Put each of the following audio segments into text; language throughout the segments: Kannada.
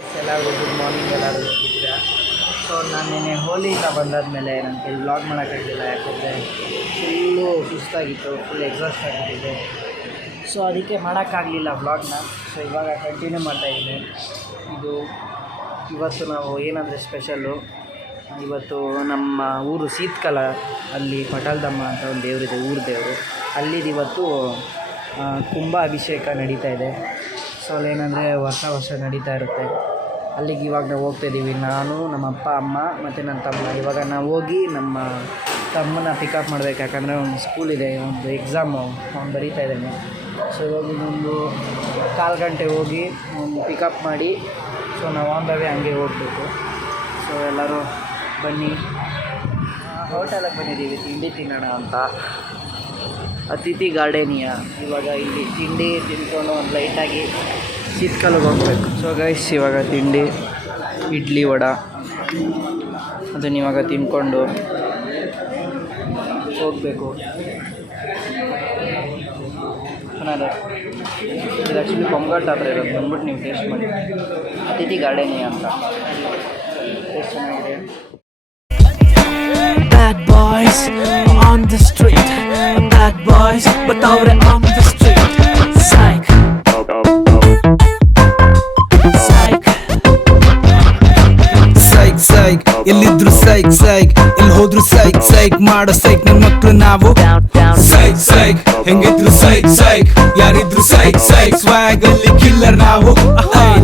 ಎಲ್ಲರಿಗೂ ಗುಡ್ ಮಾರ್ನಿಂಗ್. ಎಲ್ಲರೂ ಹೋಗಿದ್ದೀರಾ? ಸೊ ನಾನು ನಿನ್ನೆ ಹೋಲಿಯಿಂದ ಬಂದಾದಮೇಲೆ ನನಗೆ ವ್ಲಾಗ್ ಮಾಡೋಕ್ಕಾಗಲಿಲ್ಲ, ಯಾಕಂದರೆ ಫುಲ್ಲು ಸುಸ್ತಾಗಿತ್ತು, ಫುಲ್ ಎಕ್ಸಾಸ್ಟ್ ಆಗಿಬಿಟ್ಟಿದೆ. ಸೊ ಅದಕ್ಕೆ ಮಾಡೋಕ್ಕಾಗಲಿಲ್ಲ ವ್ಲಾಗ್ನ. ಸೊ ಇವಾಗ ಕಂಟಿನ್ಯೂ ಮಾಡ್ತಾಯಿದ್ದೀನಿ. ಇವತ್ತು ನಾವು ಏನಂದರೆ ಸ್ಪೆಷಲ್ಲು, ಇವತ್ತು ನಮ್ಮ ಊರು ಸೀತ್ಕಲ, ಅಲ್ಲಿ ಪಟಾಲ್ದಮ್ಮ ಅಂತ ಒಂದು ದೇವರಿದೆ, ಊರ ದೇವರು. ಅಲ್ಲಿದ್ದು ಇವತ್ತು ಕುಂಭ ಅಭಿಷೇಕ ನಡೀತಾ ಇದೆ. ಸೊ ಅಲ್ಲೇನೆಂದರೆ ವರ್ಷ ನಡೀತಾ ಇರುತ್ತೆ. ಅಲ್ಲಿಗೆ ಇವಾಗ ನಾವು ಹೋಗ್ತಾಯಿದ್ದೀವಿ, ನಾನು, ನಮ್ಮ ಅಪ್ಪ, ಅಮ್ಮ ಮತ್ತು ನನ್ನ ತಮ್ಮ. ಇವಾಗ ನಾವು ಹೋಗಿ ನಮ್ಮ ತಮ್ಮನ ಪಿಕಪ್ ಮಾಡಬೇಕು, ಯಾಕಂದರೆ ಒಂದು ಸ್ಕೂಲ್ ಇದೆ, ಒಂದು ಎಕ್ಸಾಮು ಅವ್ನು ಬರೀತಾ ಇದ್ದಾನೆ. ಸೊ ಇವಾಗ ಒಂದು 1/4 ಗಂಟೆ ಹೋಗಿ ಒಂದು ಪಿಕಪ್ ಮಾಡಿ, ಸೊ ನಾವು ಆನ್ ದ ವೇ ಹಂಗೆ ಹೋಗಬೇಕು. ಸೊ ಎಲ್ಲರೂ ಬನ್ನಿ. ಹೋಟೆಲಿಗೆ ಬಂದಿದ್ದೀವಿ ತಿಂಡಿ ತಿನ್ನೋಣ ಅಂತ, ಅತಿಥಿ ಗಾರ್ಡೇನಿಯಾ. ಇವಾಗ ಇಲ್ಲಿ ತಿಂಡಿ ತಿಂದ್ಕೊಂಡು ಒಂದು ಲೈಟಾಗಿ ಸೀತ್ಕಲ್ಗೆ ಹೋಗ್ಬೇಕು. ಸೊ ಗೈಸ್, ಇವಾಗ ತಿಂಡಿ ಇಡ್ಲಿ ವಡ ಅದನ್ನು ಇವಾಗ ತಿನ್ಕೊಂಡು ಹೋಗಬೇಕು. ಚೆನ್ನಾಗಿದೆ ಇದು. ಆ್ಯಕ್ಚುಲಿ ಪೊಂಗಟ್ ಹತ್ರ ಇರೋದು, ಬಂದ್ಬಿಟ್ಟು ನೀವು ಟೇಸ್ಟ್ ಮಾಡಿ. ಅತಿಥಿ ಗಾರ್ಡೇನಿಯಾ ಅಂತ, ಟೇಸ್ಟ್ ಚೆನ್ನಾಗಿದೆ. Bad boys on the street, bad boys but out on the street. Psych, psych, ಸೈಕ್ ಸೈಕ್, ಎಲ್ಲಿದ್ರು ಸೈಕ್ ಸೈಕ್, ಎಲ್ಲಿ ಹೋದ್ರು ಸೈಕ್ ಸೈಕ್ ಮಾಡೋ ಸೈಕ್ ನನ್ ಮಕ್ಳು ನಾವು. ಸೈಕ್ ಸೈಕ್, ಹೆಂಗಿದ್ರು ಸೈಕ್ ಸೈಕ್, ಯಾರಿದ್ರು ಸೈಕ್ ಸೈಕ್, ಸ್ವ್ಯಾಗ್ ಅಲ್ಲಿ ಕಿಲ್ಲರ್ ನಾವು.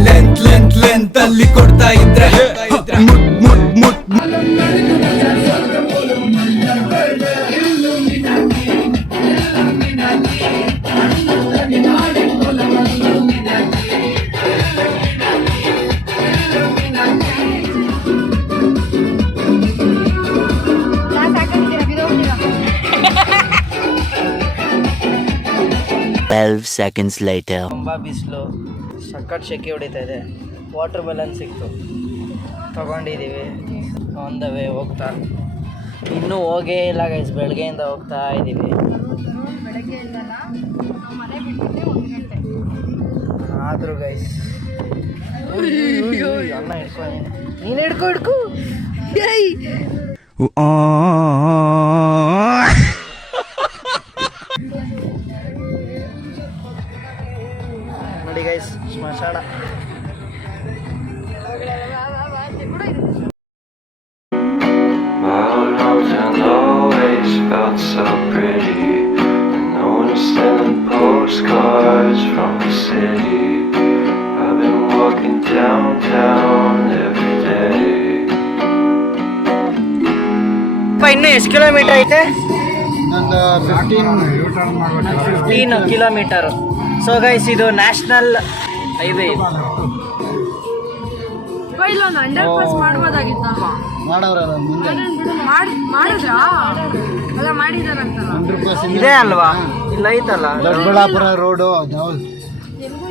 ಲೆಂತ್ ಲೆಂತ್ ಲೆಂತ್ ಅಲ್ಲಿ ಕೊಡ್ತಾ ಇದ್ರೆ ಮುಟ್ ಮುಟ್ ಮುಟ್. seconds later. ತುಂಬ ಬಿಸಿಲು, ಸಖತ್ ಸೆಕೆ ಹೊಡಿತಾ ಇದೆ. ವಾಟರ್ ಬಲೂನ್ ಸಿಕ್ತು, ತೊಗೊಂಡಿದ್ದೀವಿ. ಆನ್ ದ ವೇ ಹೋಗ್ತಾ, ಇನ್ನೂ ಹೋಗೇ ಇಲ್ಲ ಗೈಸ್, ಬೆಳಗ್ಗೆಯಿಂದ ಹೋಗ್ತಾ ಇದ್ದೀವಿ. ಆದರೂ ಗೈಸ್ ಅನ್ನ ಹಿಡ್ಕೊಂಡು, ನೀನು ಹಿಡ್ಕೊ ನೋಡಿ ಗೈಸ್, ಸ್ಮಶಾನ. Always felt so pretty, and no one sending postcards from the city. I've been walking downtown every day. ಇನ್ನು ಎಷ್ಟು ಕಿಲೋಮೀಟರ್ ಐತೆ? ಒಂದು 15 ಕಿಲೋಮೀಟರು. ಸೊ ಗೈಸ್, ಇದು ನ್ಯಾಷನಲ್ ಹೈವೇ. ಇಲ್ಲೊಂದು ಅಂಡರ್ ಪಾಸ್ ಮಾಡ್ಬೋದಾಗಿತ್ತಲ್ವಾ? ಮಾಡಿದ್ರಾ? ಮಾಡಿದಾರಂತಲ್ಲ, ಇದೆ ಅಲ್ವಾ? ಇಲ್ಲ ಐತಲ್ಲ, ದೊಡ್ಡಬಳ್ಳಾಪುರ ರೋಡು,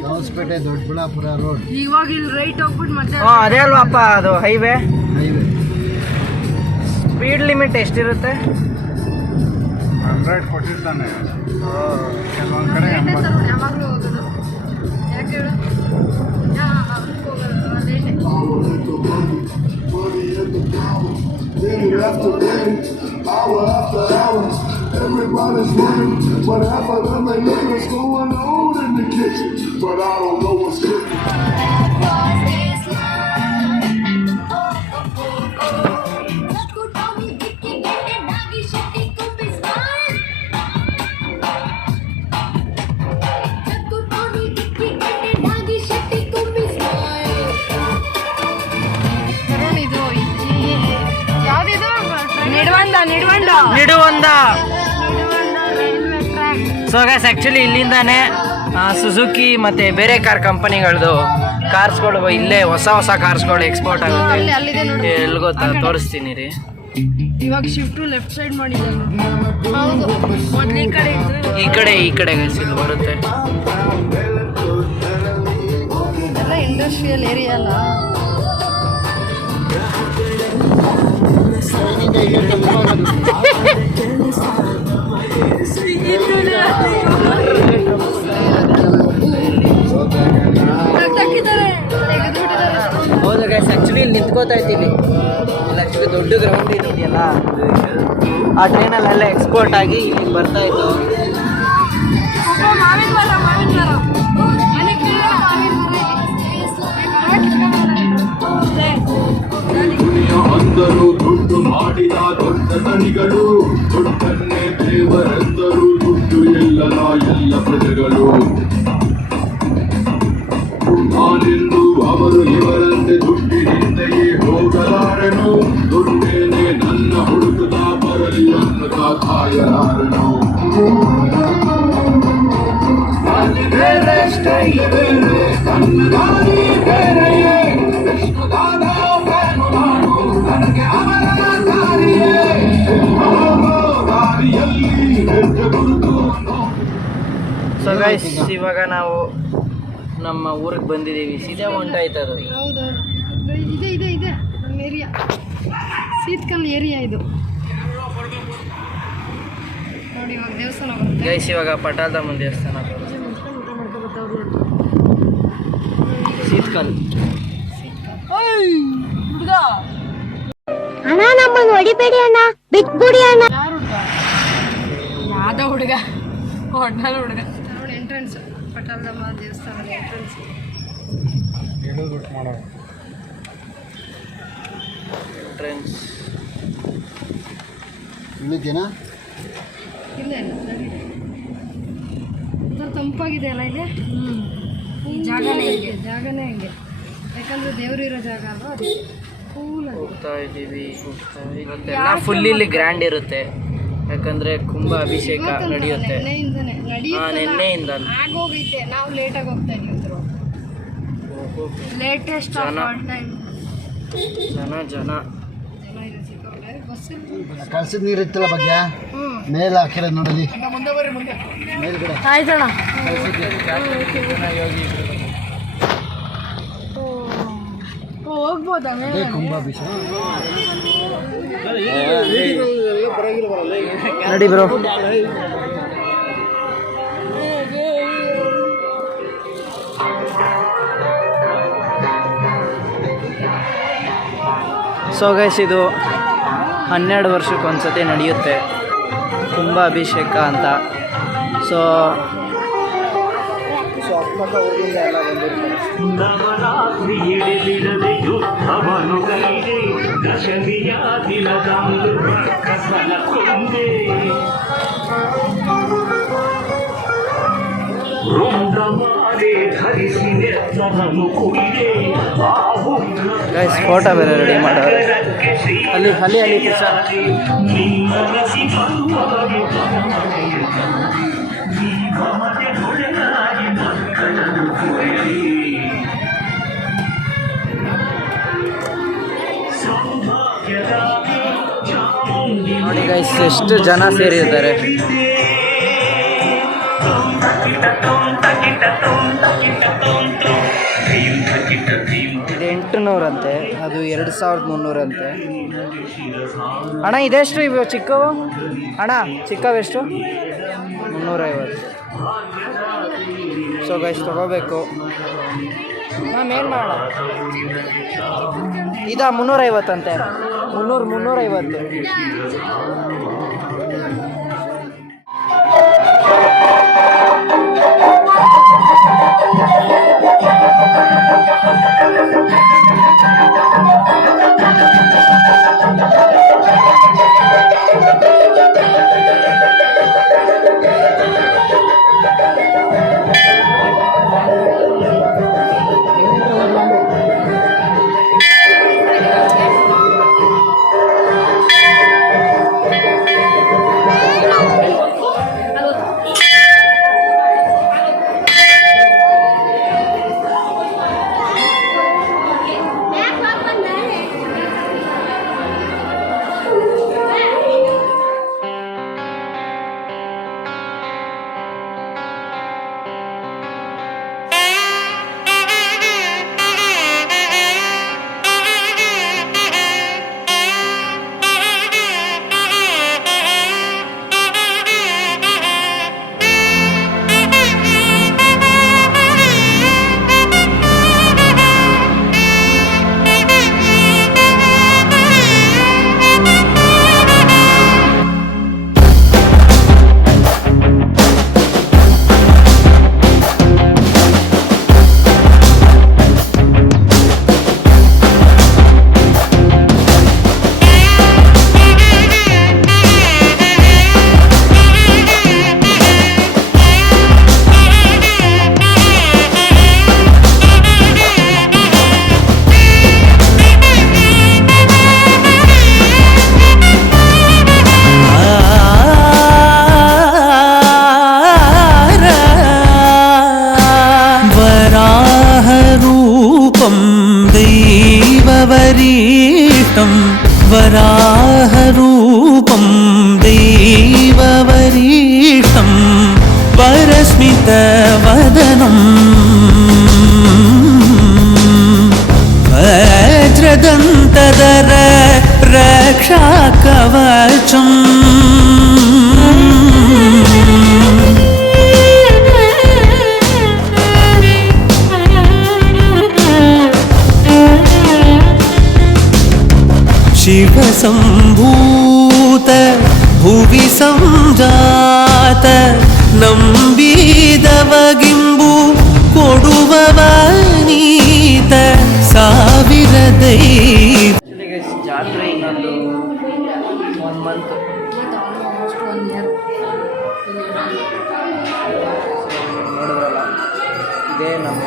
ದಾವಸ್ಪೇಟೆ ದೊಡ್ಡಬಳ್ಳಾಪುರ ರೋಡ್. ಇವಾಗ ಇಲ್ಲಿ ರೈಟ್ ಹೋಗ್ಬಿಟ್ಟು ಮತ್ತೆ ಅದೇ ಅಲ್ವಾಪ್ಪ ಅದು ಹೈವೇ. ಹೈವೇ ಸ್ಪೀಡ್ ಲಿಮಿಟ್ ಎಷ್ಟಿರುತ್ತೆ? 100 ಕೊಟ್ಟಿರ್ತಾನೆ, ಕೆಲವೊಂದು ಕಡೆ 80. ಯಾವಾಗಲೂ ಹೋಗೋದು. ಯಾಕೆ ಹೇಳು? Everybody's running, but half of them ain't know what's going on in the kitchen. But I don't know what's cooking. ನಿಡುವಂದ. ಸೊ ಗೈಸ್, ಆ್ಯಕ್ಚುಲಿ ಇಲ್ಲಿಂದಾನೆ ಸುಜುಕಿ ಮತ್ತು ಬೇರೆ ಕಾರ್ ಕಂಪನಿಗಳದ್ದು ಕಾರ್ಸ್ಗಳು ಇಲ್ಲೇ ಹೊಸ ಕಾರ್ಸ್ಗಳು ಎಕ್ಸ್ಪೋರ್ಟ್ ಆಗುತ್ತೆ. ಎಲ್ಲಿ ಗೊತ್ತಾ, ತೋರಿಸ್ತೀನಿ ರೀ. ಇವಾಗ ಶಿಫ್ಟ್ ಲೆಫ್ಟ್ ಸೈಡ್ ಮಾಡಿದ್ದಾರೆ. ಹೌದು, ಮೊದಲು ಈ ಕಡೆ ಗೈಸ್ ಇಲ್ಲಿ ಬರುತ್ತೆ. ಎಲ್ಲ ಇಂಡಸ್ಟ್ರಿಯಲ್ ಏರಿಯಾ ಅಲ್ಲ. ತೆಗೆದುಬಿಟ್ಟಿದ್ದಾರೆ. ಅನ್ಕೋತಾ ಇದ್ದೀನಿ ಇಲ್ಲ ಆ್ಯಕ್ಚುಲಿ ದೊಡ್ಡ ಗ್ರೌಂಡ್ ಇದೆಯಲ್ಲ ಆ ಟ್ರೈನಲ್ಲಿ ಅಲ್ಲೇ ಎಕ್ಸ್ಪೋರ್ಟ್ ಆಗಿ ಇಲ್ಲಿಗೆ ಬರ್ತಾ ಇತ್ತು. ಮಾವಿನ ಮರ ಮನೆಗೆ ಅಂದರು ದುಡ್ಡು ಮಾಡಿದ ದೊಡ್ಡ ತನಿಗಳು, ದುಡ್ಡನ್ನೇ ದೇವರೆಂದರು, ದುಡ್ಡು ಎಲ್ಲನ ಎಲ್ಲ ಪ್ರಜೆಗಳು. ನಾನೆಂದು ಅವರು ಇವರಂತೆ ದುಡ್ಡಿನಿಂದೆಯೇ ಹೋಗಲಾರನು, ದುಡ್ಡೇನೆ ನನ್ನ ಹುಡುಕುತ್ತಾ ಬರಲಿ ಅನ್ನುತ್ತಾ ಕಾಯಲಾರನು. ಬೇರೆ ಸ್ಟೈಲ್ ಬೇರೆ, ನನ್ನ ದಾರಿ ಬೇರೆಯೇ, ವಿಷ್ಣುದಾದ ನಾನು ನನಗೆ ಅವರ ದಾರಿಯೇ, ದಾರಿಯಲ್ಲಿ ಹೆಜ್ಜೆ ಗುರುತು. ಸೊ ಗೈಸ್ ಇವಾಗ ನಾವು ನಮ್ಮ ಊರಿಗೆ ಬಂದಿದ್ದೀವಿ. ಸೀದಾ ಹೊಂಟಾಯ್ತದು. ಹೌದು ಇದೆ ಇದೆ ಇದೆ ನಮ್ಮ ಏರಿಯಾ ಸೀತ್ಕಲ್ ಏರಿಯಾ ಇದು ನೋಡಿ. ಇವಾಗ ದೇವಸ್ಥಾನ ಬರುತ್ತೆ ಗೈಸ್, ಇವಾಗ ಪಟಾಲ್ದಮ್ಮನ ದೇವಸ್ಥಾನ ಸೀತ್ಕಲ್. ಅಣ್ಣ ನಮ್ಮನ್ನು ಹೊಡಿಬೇಡಿ ಅಣ್ಣ, ಬಿಟ್ಬಿಡಿ ಅಣ್ಣ. ಯಾರು ಹುಡುಗ? ಯಾವ್ದೋ ಹುಡುಗ, ಹೊಡ್ನಾಳ ಹುಡುಗ. ನೋಡಿ ಎಂಟ್ರೆನ್ಸ್, ಪಟಾಲ್ದಮ್ಮ ದೇವಸ್ಥಾನದ ಎಂಟ್ರೆನ್ಸ್. ಎಂಟ್ರೆನ್ಸ್ ಇಳಿದೇನಾ? ಇಲ್ಲ ಇಲ್ಲ ಸರ್, ತಂಪಾಗಿದೆ ಅಲ್ಲ ಇಲ್ಲಿ. ಜಾಗನೇ ಹಂಗೆ, ಯಾಕಂದ್ರೆ ದೇವ್ರು ಇರೋ ಜಾಗ ಅಲ್ವಾ, ಅದು ಕೂಲ್ ಆಗಿ ಹೋಗ್ತಾ ಇದ್ದೀವಿ. ಇವತ್ತೆಲ್ಲ ಫುಲ್ ಇಲ್ಲಿ ಗ್ರ್ಯಾಂಡ್ ಇರುತ್ತೆ, ಯಾಕಂದ್ರೆ ಕುಂಭ ಅಭಿಷೇಕ ನಡೆಯುತ್ತೆ. ನೆನ್ನೆಯಿಂದನೇ ನೆನ್ನೆಯಿಂದ ಆಗೋಗೈತೆ. ನಾವು ಲೇಟಾಗಿ ಹೋಗ್ತಾ ಇದೀವಿ. ಲೇಟೆಸ್ಟ್ ಜನ ಇದೆ ಸಿಕ್ಕಾಪಟ್ಟೆ ಬಸ್ಸಲ್ಲಿ. ಕಳ್ಸಿದ ನೀರು ಇತ್ತಲ್ಲ ಬಗ್ಗೆ ಮೇಲೆ ಹಾಕಿರೋದು ನೋಡಲಿ ಮೇಲ್ಗಡೆ. ಆಯ್ತಣ್ಣ. ಹೋಗ್ಬೋದಾ ಮೇಲೆ? ಕುಂಭಾಭಿಷೇಕ ನಡಿ ಬ್ರೋ. ಸೊ ಗೈಸ್, ಇದು 12 ವರ್ಷಕ್ಕೊಂದ್ಸತಿ ನಡೆಯುತ್ತೆ ಕುಂಭ ಅಭಿಷೇಕ ಅಂತ. ಸೊ ಅಕ್ಕಪಕ್ಕ ಊರಿಂದ ಎಲ್ಲ ಗೈಸ್, ಫೋಟೋ ಬೇರೆ ರೆಡಿ ಮಾಡೋರು. ಅಲ್ಲಿ ಅಲ್ಲಿ ಅಲ್ಲಿ ನೋಡಿ ಗೈಸ್, ಎಷ್ಟು ಜನ ಸೇರಿದ್ದಾರೆ. ಇದು 800 ಅಂತೆ, ಅದು 2300 ಅಂತೆ. ಅಣ್ಣ ಇದೆಷ್ಟು ಇವು ಚಿಕ್ಕವು? ಅಣ್ಣ ಚಿಕ್ಕವೆಷ್ಟು? 350. ಸೊ ಗೈಸ್, ತೊಗೋಬೇಕು. ನಾವೇನು ಮಾಡೋಣ? ಇದಾ 350 ಅಂತೆ. 350. रूपं दैववरीष्टं वराहरूपं दैववरीष्टं वरस्मितवदनं वज्रदन्तधर रक्षाकवचम् शिवसम्भूत भुवि संजात ನಂಬಿದವಗಿಂಬು ಕೊಡುವವನೀತ ಸಾವಿರ ದೈವ. ಜಾತ್ರೆ ಇನ್ನೊಂದು 1 ಮಂತ್ ಆಲ್ಮೋಸ್ಟ್ 1 ಇಯರ್. ನೋಡಿದ್ರಲ್ಲ, ಇದೇ ನಮ್ಮ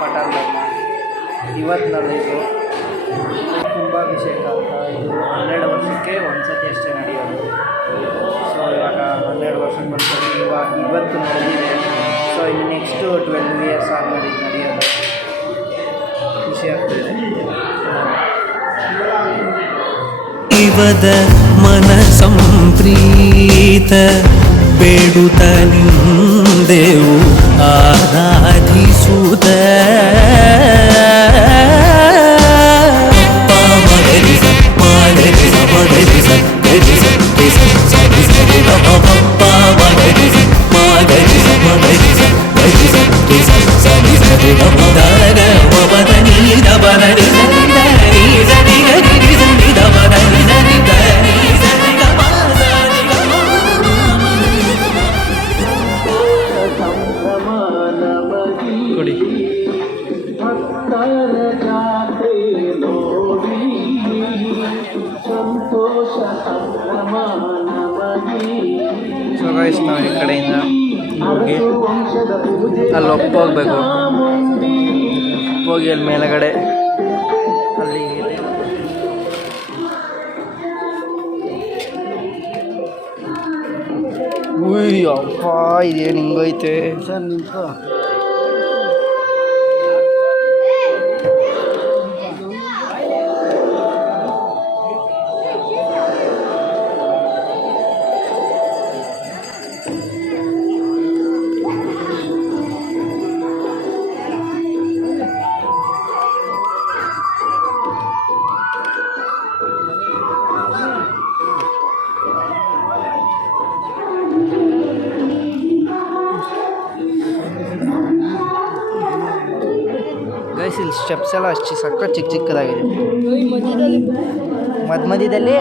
ಪಟಾಲಮ್ಮ ಇವತ್ತು ನಡೆಯಿತು ಕುಂಭಾಭಿಷೇಕ ಅಂತ. ಇದು 12 ವರ್ಷಕ್ಕೆ ಒಂದ್ಸತಿ ಅಷ್ಟೇ ನಡೆಯೋದು. ಸೊ ಇವಾಗ 12 ವರ್ಷಕ್ಕೆ ಒಂದ್ಸತಿ ಇವತ್ತು ನಡೆದಿದೆ. ಸೊ ಇನ್ನು ನೆಕ್ಸ್ಟು 12 ಇಯರ್ಸ್ ಆದ್ಮೇಲೆ ಇದು ನಡೆಯೋದು. ಖುಷಿ ಆಗ್ತಿದೆ. ಇವದ ಮನ ಸಂಪ್ರೀತ ಬೇಡುತ್ತ ನಿಂದೆವು ಆರಾಧಿಸುತ್ತ ಕೊಡಿ. ಸೊ ಗೈಸ್, ನಾವು ಈ ಕಡೆಯಿಂದ ಹೋಗಿ ಅಲ್ಲಿ ಹೋಗ್ಬೇಕು. ಹೋಗಿ ಅಲ್ಲಿ ಮೇಲಗಡೆ ಅಲ್ಲಿ ಅಪ್ಪ ಇದೇನು ಹಿಂಗೈತೆ. ಸರ್ ನಿಂತು ಗೈಸ್, ಇಲ್ಲಿ ಸ್ಟೆಪ್ಸ್ ಎಲ್ಲ ಅಷ್ಟು ಸಕ್ಕ ಚಿಕ್ಕದಾಗಿದೆ. ಮಧ್ಯದಲ್ಲಿ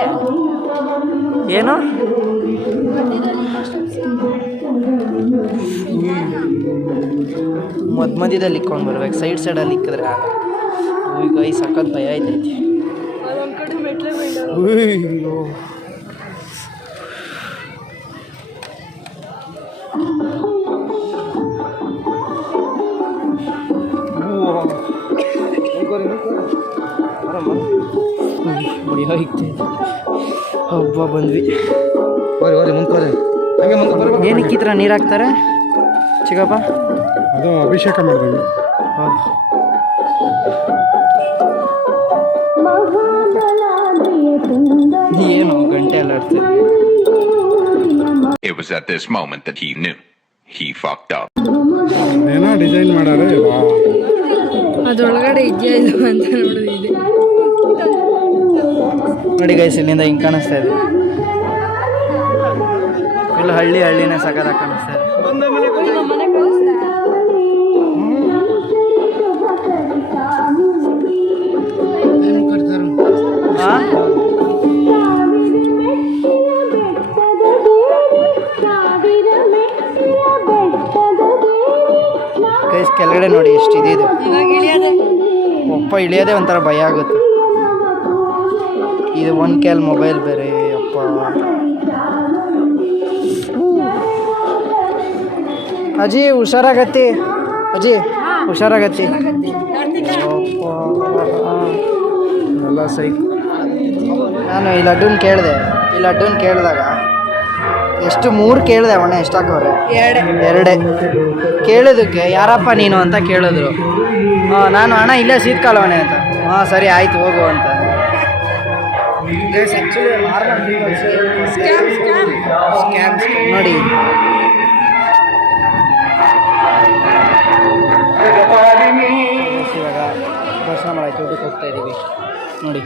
ಏನು ಮಧ್ಯದಲ್ಲಿ ಇಕ್ಕೊಂಡು ಬರ್ಬೇಕು. ಸೈಡಲ್ಲಿ ಇಕ್ಕಿದ್ರೆ ಗೈ ಸಕ್ಕತ್ ಭಯ ಆಯ್ತೈತಿ. ಅಯ್ಯೋ, ಭಯ ಇಕ್ತೈತಿ. ಹಬ್ಬ ಬಂದ್ವಿ. ಏನಕ್ಕೆ ಈ ಥರ ನೀರು ಹಾಕ್ತಾರೆ ಚಿಕ್ಕಪ್ಪ? ಅದು ಅಭಿಷೇಕ ಮಾಡಿದ್ವಿ. ಹಾಂ, ಏನು ಗಂಟೆ ಎಲ್ಲ ಆಡ್ತದೆ. It was at this moment that he knew he fucked up. ಏನೋ ಡಿಸೈನ್ ಮಾಡಾರೆ. ಅದರೊಳಗಡೆ ಇದೆಯಾ ಇದು ಅಂತ ನೋಡೋದಿದೆ. ನೋಡಿ ಗೈಸ್, ಇಲ್ಲಿಂದ ಹಿಂಗೆ ಕಾಣಿಸ್ತಾ ಇದೆ. ಫುಲ್ ಹಳ್ಳಿನೇ ಸಕತ್ತಾಗಿ ಕಾಣಿಸ್ತಾ ಇದೆ. ಗೈಸ್, ಕೆಳಗಡೆ ನೋಡಿ ಎಷ್ಟು ಇದೆ. ಒಪ್ಪ ಇಳಿಯೋದೇ ಒಂಥರ ಭಯ ಆಗುತ್ತೆ. ಇದು 1 KL ಮೊಬೈಲ್ ಬೇರೆ. ಅಪ್ಪ ಅಜ್ಜಿ ಹುಷಾರಾಗತ್ತಿ. ಅಜ್ಜಿ ಹುಷಾರಾಗತ್ತಿ. ಎಲ್ಲ ಸೈ. ನಾನು ಈ ಲಡ್ಡೂನ್ ಕೇಳಿದಾಗ ಎಷ್ಟು 3 ಕೇಳಿದೆ ಅಣ್ಣ, ಎಷ್ಟು ಹಾಕವ್ರೆ? 2 ಕೇಳಿದಕ್ಕೆ ಯಾರಪ್ಪ ನೀನು ಅಂತ ಕೇಳಿದ್ರು. ನಾನು ಅಣ್ಣ ಇಲ್ಲೇ ಶೀತಕಾಲವನೇ ಅಂತ. ಸರಿ ಆಯ್ತು ಹೋಗು ಅಂತ. ನೋಡಿ ಇವಾಗ ದರ್ಶನ ಮಾಡಾಯ್ತು, ಊಟಕ್ಕೆ ಹೋಗ್ತಾ ಇದ್ದೀವಿ ನೋಡಿ.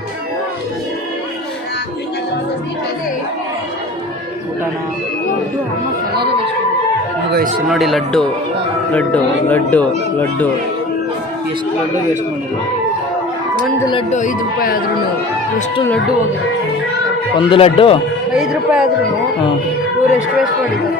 ಊಟನ ಗೈಸ್ ನೋಡಿ, ಲಡ್ಡು ಲಡ್ಡು ಲಡ್ಡು ಲಡ್ಡು ಎಷ್ಟು ಲಡ್ಡು ವೇಸ್ಟ್ ಮಾಡಿದ್ರು. ಒಂದು ಲಡ್ಡು 5 ರೂಪಾಯಿ ಆದ್ರೂ ಎಷ್ಟು ಲಡ್ಡು ಹೋಗಿದೆ. ಒಂದು ಲಡ್ಡು 5 ರೂಪಾಯಿ ಆದ್ರೂ ಇವ್ರು ಎಷ್ಟು ವೇಸ್ಟ್ ಮಾಡಿದ್ದಾರೆ.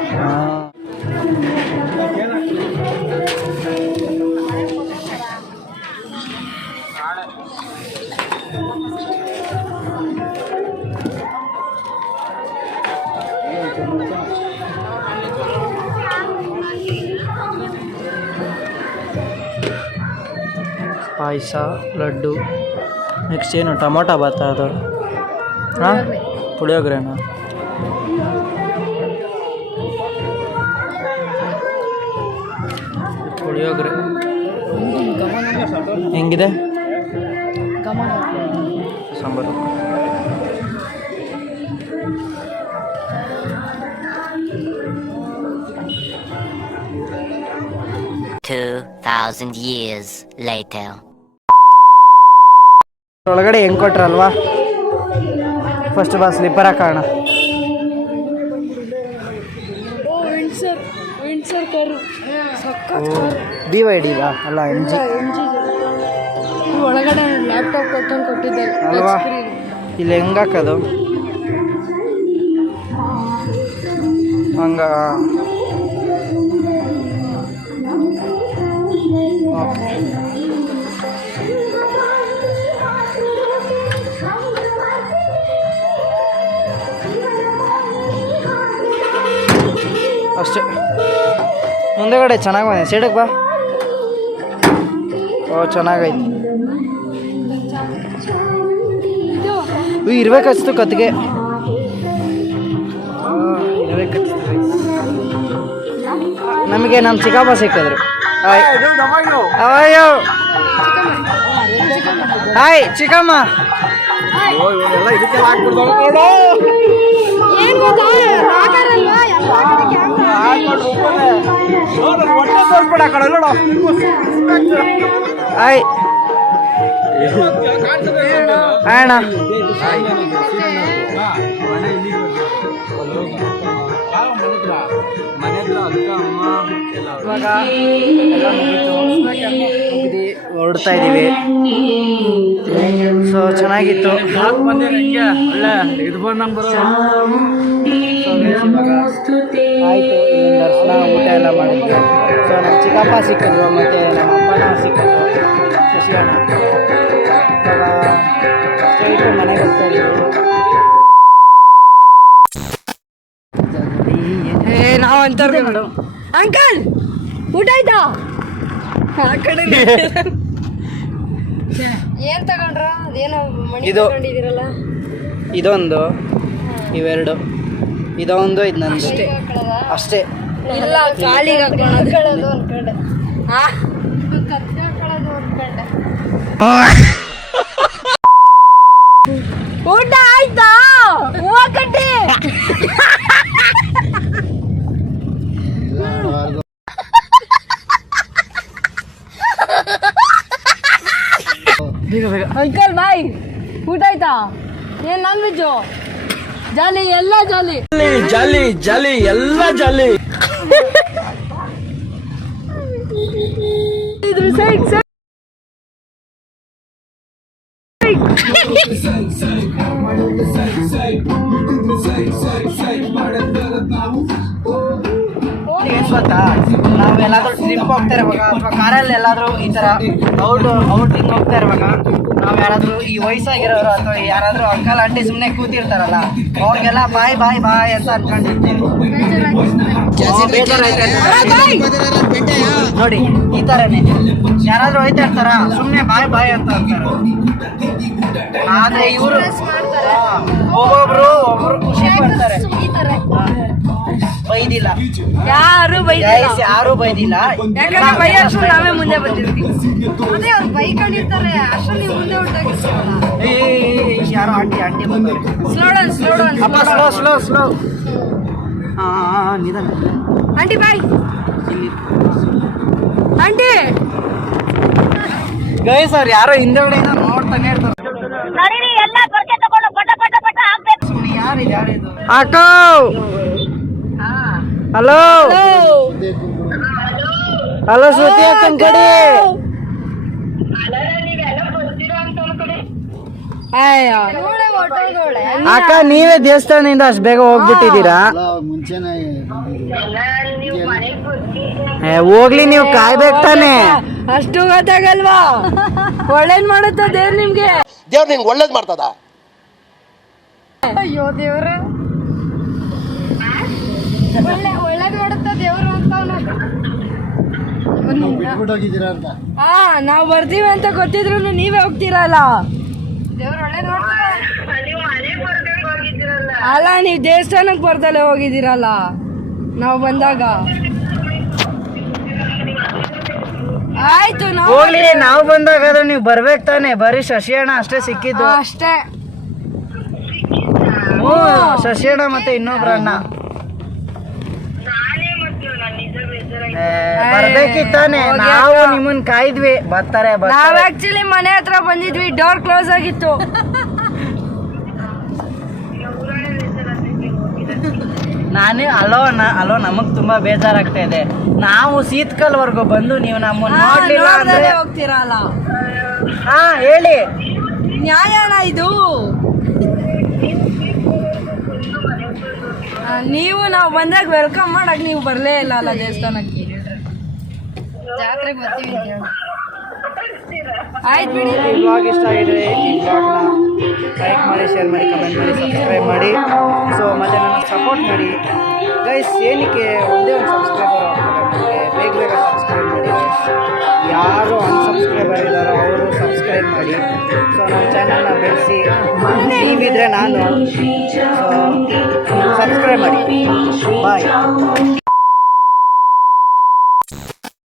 ಪಾಯಸ, ಲಡ್ಡು, ನೆಕ್ಸ್ಟ್ ಏನು ಟೊಮೊಟೊ ಬಾತ ಅದು? ಹಾಂ, ಪುಳಿಯೋಗರೆನಾ? ಪುಳಿಯೋಗರೆ ಹೆಂಗಿದೆ? ಸಾಂಬಾರು. years later. ಒಳಗಡೆ ಹೆಂಗೆ ಕೊಟ್ರಲ್ವಾ? ಫಸ್ಟ್ ಬಾ ಸ್ಲಿಪ್ಪರ್ ಹಾಕೋಣ. BYD ಅಲ್ಲ MG ಒಳಗಡೆ ಲ್ಯಾಪ್ಟಾಪ್ ಕೊಟ್ಟಂಗೆ ಕೊಟ್ಟಿದ್ದಾರೆ ಅಲ್ವಾ? ಇಲ್ಲಿ ಹೆಂಗೆ ಹಾಕೋದು? ಹಂಗ ಅಷ್ಟೇ. ಮುಂದೆಗಡೆ ಚೆನ್ನಾಗಿ ಬಂದೆ. ಸೈಡಕ್ಕೆ ಬಾ. ಓ ಚೆನ್ನಾಗೈತಿ. ಇರ್ಬೇಕಸ್ತು ಕತ್ತಿಗೆ. ನಮಗೆ ನಮ್ಮ ಚಿಕ್ಕಪ್ಪ ಸಿಕ್ಕಿದ್ರು. ಅಯ್ಯೋ ಹಾಯ್ ಚಿಕ್ಕಮ್ಮ. ಹಾಯ್ ಅಣ್ಣ. ಇವಾಗ ಎಲ್ಲ ಮುಗಿದು ಹೊರಡ್ತಾ ಇದ್ದೀವಿ. ಸೊ ಚೆನ್ನಾಗಿತ್ತು. ಆಯಿತು, ದರ್ಶನ ಊಟ ಎಲ್ಲ ಮಾಡಿದ್ವಿ. ಸೊ ನಮ್ಮ ಚಿಕ್ಕಪ್ಪ ಸಿಕ್ಕಿದ್ರು, ಮತ್ತು ನಮ್ಮ ಅಪ್ಪನ ಸಿಕ್ಕಿದ್ರು, ಶಶಿಯಣ್ಣ. ಇವಾಗ ಸ್ಟ್ರೈಟು ಮನೆಗೆ ಹೋಗ್ತಾ ಇದ್ದೀವಿ. ನಾವು ಅಂತಾರೆ ಮೇಡಮ್, ಅಂಕಲ್ ಊಟ ಆಯ್ತಾ? ಆ ಕಡೆ ಏನ್ ತಗೊಂಡ್ರ? ಅದೇನೋ ಮಣಿ ತಗೊಂಡಿದ್ದೀರಲ್ಲ? ಇದೊಂದು, ಇವೆರಡು, ಇದೊಂದು, ಇದು ನಂದು ಅಷ್ಟೇ. ಇಲ್ಲ, ಕಾಲಿಗೆ ಹಾಕೊಳ್ಳೋದು ಒಂದ್ ಕಡೆ, ಕತ್ತೆ ಹಾಕೊಳ್ಳೋದು ಒಂದ್ ಕಡೆ. ಊಟ ಆಯ್ತಾ? ಹೂವ ಕಟ್ಟಿ ಅಂಕಲ್ ಬಾಯ್, ಊಟ ಆಯ್ತಾ? ಏನ್ ನಾನ್ ವೆಜ್ಜು? ಜಾಲಿ, ಎಲ್ಲ ಜಾಲಿ ಜಾಲಿ ಜಾಲಿ ಎಲ್ಲ ಜಾಲಿ. ಇದ್ರು ಸೈಕ್ ಏನು ಗೊತ್ತಾ, ನಾವು ಎಲ್ಲಾದ್ರೂ ಟ್ರಿಪ್ ಹೋಗ್ತಾ ಇರುವಾಗ ಅಥವಾ ಕಾರಲ್ಲಿ ಎಲ್ಲಾದರೂ ಈ ಥರ ಔಟಿಂಗ್ ಹೋಗ್ತಾ ಇರುವಾಗ ನಾವು ಯಾರಾದರೂ ಈ ವಯಸ್ಸಾಗಿರೋರು ಅಥವಾ ಯಾರಾದರೂ ಅಂಕಲ್ ಆಂಟಿ ಸುಮ್ಮನೆ ಕೂತಿರ್ತಾರಲ್ಲ, ಅವ್ರಿಗೆಲ್ಲ ಬಾಯ್ ಬಾಯ್ ಬಾಯ್ ಅಂತ ಅನ್ಕೊಂಡಿರ್ತೀವಿ. ನೋಡಿ ಈ ಥರನೇ ಯಾರಾದರೂ ಹೋಯ್ತಾ ಇರ್ತಾರ, ಸುಮ್ಮನೆ ಬಾಯ್ ಬಾಯ್ ಅಂತ ಅಂತಾರೆ. ಆದರೆ ಇವರು ಒಬ್ಬೊಬ್ರು ಖುಷಿ ಪಡ್ತಾರೆ. ಬೈದಿಲ್ಲ ಯಾರು ಬೈದಿಲ್ಲ. ಗೈಸ್, ಯಾರು ಬೈದಿಲ್ಲ. ಯಾಕಂದ್ರೆ ಬೈಯಷ್ಟು ನಾವೇ ಮುಂದೆ ಬಂದಿರ್ತೀವಿ. ಅದೇ ಅವ್ರು ಬೈಕೊಂಡಿರ್ತಾರೆ, ಅಷ್ಟರಲ್ಲಿ ನೀವು ಮುಂದೆ ಹೊರಟಾಗಿರ್ತೀವಲ್ಲ. ಯಾರೋ ಆಂಟಿ ಬಂದರು. ಸ್ಲೋ ಡೌನ್ ಅಪ್ಪ ಸ್ಲೋ ನಿಧಾನ. Aunty bye. ಆಂಟಿ ಗೈಸ್, ಅವ್ರು ಯಾರೋ ಹಿಂದೆಗಡೆಯಿಂದ ನೋಡ್ತಾನೆ ಇರ್ತಾರೆ. ಯಾರಿದು ಅಕ್ಕೋ? ಹಲೋ ಶ್ರುತಿ ಅಕ್ಕನ ಕಡೆ. ಅಕ್ಕ, ನೀವೇ ದೇವಸ್ಥಾನದಿಂದ ಅಷ್ಟು ಬೇಗ ಹೋಗ್ಬಿಟ್ಟಿದ್ದೀರಾ? ಮುಂಚೆನೆ ಹೋಗ್ಲಿ, ನೀವು ಕಾಯ್ಬೇಕು ತಾನೆ. ಅಷ್ಟು ಗೊತ್ತಾಗಲ್ವಾ? ಒಳ್ಳೇದ್ ಮಾಡುತ್ತ ದೇವ್ರು ನಿಮ್ಗೆ. ದೇವ್ರು ನಿಂಗೆ ಒಳ್ಳೇದು ಮಾಡ್ತದ. ಅಯ್ಯೋ ದೇವ್ರ, ಒಳ್ಳೇದ್ ಮಾಡುತ್ತ ದೇವ್ರು ಅಂತ ಬಿಟ್ಬಿಟ್ಟೋಗಿದ್ದೀರಾ ಅಂತ. ಹಾ, ನಾವ್ ಬರ್ತೀವಿ ಅಂತ ಗೊತ್ತಿದ್ರು ನೀವೇ ಹೋಗ್ತೀರಲ್ಲ. ದೇವ್ರು ಒಳ್ಳೇದ್ ಮಾಡ್ತಾರೆ. ಅಲ್ಲ, ನೀವ್ ದೇವಸ್ಥಾನಕ್ಕೆ ಬರ್ದಲ್ಲೇ ಹೋಗಿದ್ದೀರಲ್ಲ ನಾವ್ ಬಂದಾಗ. ಆಯ್ತು, ಹೋಗ್ಲಿ, ನಾವು ಬಂದಾಗ ನೀವು ಬರ್ಬೇಕು ತಾನೆ. ಬರೀ ಶಶಿಯಣ್ಣ ಅಷ್ಟೇ ಸಿಕ್ಕಿದ್ದು. ಅಷ್ಟೇ. ಶಶಿಯಣ್ಣ ಮತ್ತೆ ಇನ್ನೊಬ್ರಣ್ಣ ಬರ್ಬೇಕಿತ್ತಾನೆ. ನಾವು ನಿಮ್ಮನ್ ಕಾಯ್ದ್ವಿ, ಬರ್ತಾರೆ. ನಾವ್ ಆಕ್ಚುಲಿ ಮನೆ ಹತ್ರ ಬಂದಿದ್ವಿ, ಡೋರ್ ಕ್ಲೋಸ್ ಆಗಿತ್ತು. ನಾನೇ ಅಲೋ ನಮಗ್ ತುಂಬಾ ಬೇಜಾರಾಗ್ತಾ ಇದೆ. ನಾವು ಶೀತ್ಕಲ್ವರೆಗೂ ಬಂದು ನೀವು ನಮ್ಮನ್ನ ನೋಡ್ಲಿಲ್ಲ ಅಂದ್ರೆ ಹೋಗ್ತೀರಲ್ಲ. ಹಾ, ಹೇಳಿ. ನ್ಯಾಯಣ ಇದು. ನೀವು ನಾವು ಬಂದಾಗ ವೆಲ್ಕಮ್ ಮಾಡಕ್ ನೀವು ಬರ್ಲೇ ಇಲ್ಲ ಅಲ್ಲ ದೇವಸ್ಥಾನಕ್ಕೆ. ಜಾತ್ರೆಗೆ ಬರ್ತೀವಿ ಅಂತ ಹೇಳಿ. ಆಯ್ತು ಬಿಡಿ. ಈ ವ್ಲಾಗ್ ಇಷ್ಟ ಆಗಿದ್ರೆ ಈ ವ್ಲಾಗ್ನ ಲೈಕ್ ಮಾಡಿ, ಶೇರ್ ಮಾಡಿ, ಕಮೆಂಟ್ ಮಾಡಿ, ಸಬ್ಸ್ಕ್ರೈಬ್ ಮಾಡಿ. ಸೊ ಮತ್ತೆ ನನಗೆ ಸಪೋರ್ಟ್ ಮಾಡಿ ಗೈಸ್. ಏನಕ್ಕೆ ಒಂದೇ ಒಂದು ಸಬ್ಸ್ಕ್ರೈಬರ್ ಆಗ್ತಾರೆ, ಬೇಗ ಸಬ್ಸ್ಕ್ರೈಬ್ ಮಾಡಿ. ಯಾರು ಅನ್ಸಬ್ಸ್ಕ್ರೈಬರ್ ಇದ್ದಾರೋ ಅವರು ಸಬ್ಸ್ಕ್ರೈಬ್ ಮಾಡಿ. ಸೊ ನಮ್ಮ ಚಾನಲ್ನ ಬೆಳೆಸಿ, ನೀವಿದ್ರೆ ನಾನು. ಸೊ ಸಬ್ಸ್ಕ್ರೈಬ್ ಮಾಡಿ.